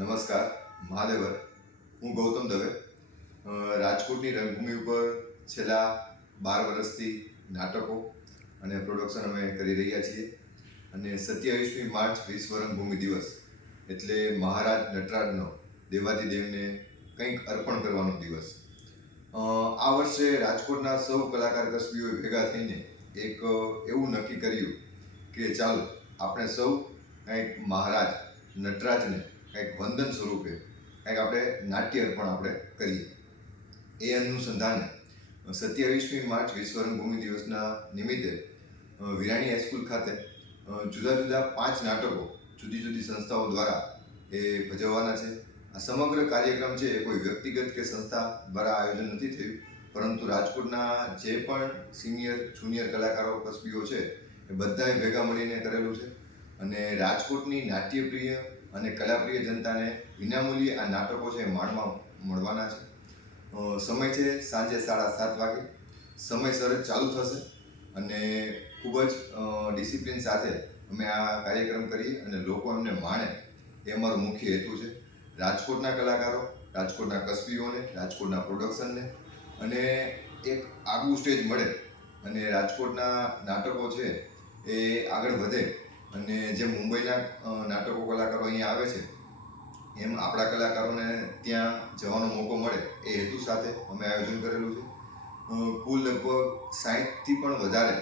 નમસ્કાર, મહાદેવર. હું ગૌતમ દવે. રાજકોટની રંગભૂમિ ઉપર છેલ્લા 12 વર્ષથી નાટકો અને પ્રોડક્શન અમે કરી રહ્યા છીએ. અને 27મી માર્ચ વિશ્વ રંગભૂમિ દિવસ એટલે મહારાજ નટરાજનો દેવાધિદેવને કંઈક અર્પણ કરવાનો દિવસ. આ વર્ષે રાજકોટના સૌ કલાકાર કસબીઓએ ભેગા થઈને એક એવું નક્કી કર્યું કે ચાલો આપણે સૌ કંઈક મહારાજ નટરાજને કંઈક વંદન સ્વરૂપે કંઈક આપણે નાટ્ય અર્પણ આપણે કરીએ. એ અનુસંધાને 27મી માર્ચ વિશ્વ રંગભૂમિ દિવસના નિમિત્તે વિરાણી હાઈસ્કૂલ ખાતે જુદા જુદા 5 નાટકો જુદી જુદી સંસ્થાઓ દ્વારા એ ભજવવાના છે. આ સમગ્ર કાર્યક્રમ છે એ કોઈ વ્યક્તિગત કે સંસ્થા દ્વારા આયોજન નથી થયું, પરંતુ રાજકોટના જે પણ સિનિયર જુનિયર કલાકારો કસબીઓ છે એ બધાએ ભેગા મળીને કરેલું છે. અને રાજકોટની નાટ્યપ્રિય અને કલાપ્રિય જનતાને વિનામૂલ્યે આ નાટકો છે માણવા મળવાના છે. સમય છે સાંજે 7:30 વાગે. સમયસર જ ચાલુ થશે અને ખૂબ જ ડિસિપ્લિન સાથે અમે આ કાર્યક્રમ કરી અને લોકો એમને માણે એ અમારો મુખ્ય હેતુ છે. રાજકોટના કલાકારો, રાજકોટના કસબીઓને, રાજકોટના પ્રોડક્શનને અને એક આગવું સ્ટેજ મળે અને રાજકોટના નાટકો છે એ આગળ વધે અને જે મુંબઈના નાટકો કલાકારો અહીંયા આવે છે એમ આપણા કલાકારોને ત્યાં જવાનો મોકો મળે એ હેતુ સાથે અમે આયોજન કરેલું છે. કુલ લગભગ 60થી પણ વધારે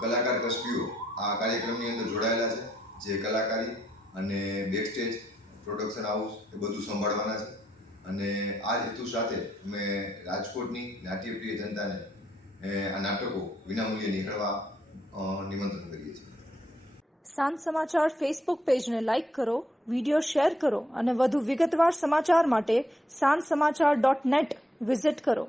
કલાકાર કસબીઓ આ કાર્યક્રમની અંદર જોડાયેલા છે, જે કલાકારી અને બેકસ્ટેજ પ્રોડક્શન હાઉસ એ બધું સંભાળવાના છે. અને આ હેતુ સાથે અમે રાજકોટની નાટ્યપ્રિય જનતાને આ નાટકો વિનામૂલ્યે નિહાળવા નિમંત્રણ કરીએ છીએ. સાંજ સમાચાર ફેસબુક પેજને લાઇક કરો, વિડીયો શેર કરો અને વધુ વિગતવાર સમાચાર માટે sanssamachar.net વિઝિટ કરો.